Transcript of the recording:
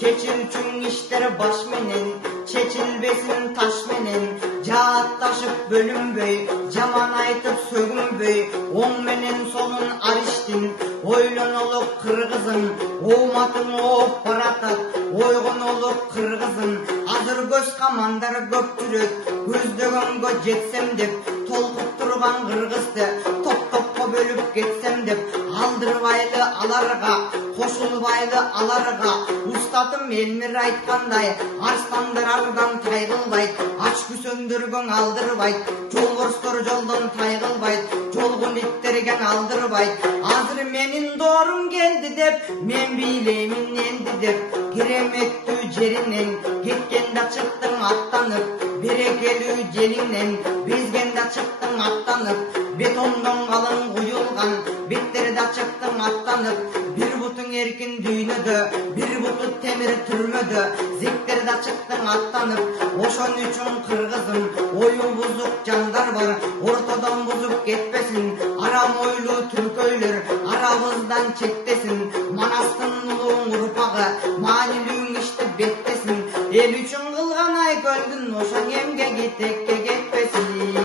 Çeçilçün işleri baş menen, çeçilbesin taş menen, jaattaşıp bölünböy, jaman aytıp sөгünböy, oң menen солун ариштин, ойлонолуп кыргызым, ооматың ооп баратат, ойгонолуп кыргызым, азыр көз камандар көп жүрөт, көздөгөнгө жетсем деп, толкуп турган кыргызды, топ-топко бөлүп кетсем деп, алдырбайлы аларга, кошулбайлы аларга, устатым Элмир айткандай, арстандар ардан тайгылбайт, ач күсөндөргөн алдырбайт, жолборстор жолдон тайгылбайт, жолгун иттерген алдырбайт. Азыр менин доорум келди деп, мен бийлеймин энди деп, кереметтүү жеринен кеткенде чыктың аттанып, берекелүү желиңнен безгенде чыктың аттанып, бетондон калың куюлган беттерде чыктың аттанып, бир бутуң эркин дүйнөдө, бир буту темир түрмөдө, зектерде чыктың аттанып, ошон үчүн кыргызым, ою бузук жандар бар, ортодон бузуп кетпесин, арам ойлуу түркөйлөр арабыздан четтесин, Манастын улуң урпагы маанилүү ишти беттесин, эл үчүн кылган айкөлдүн ошоң эмгеги текке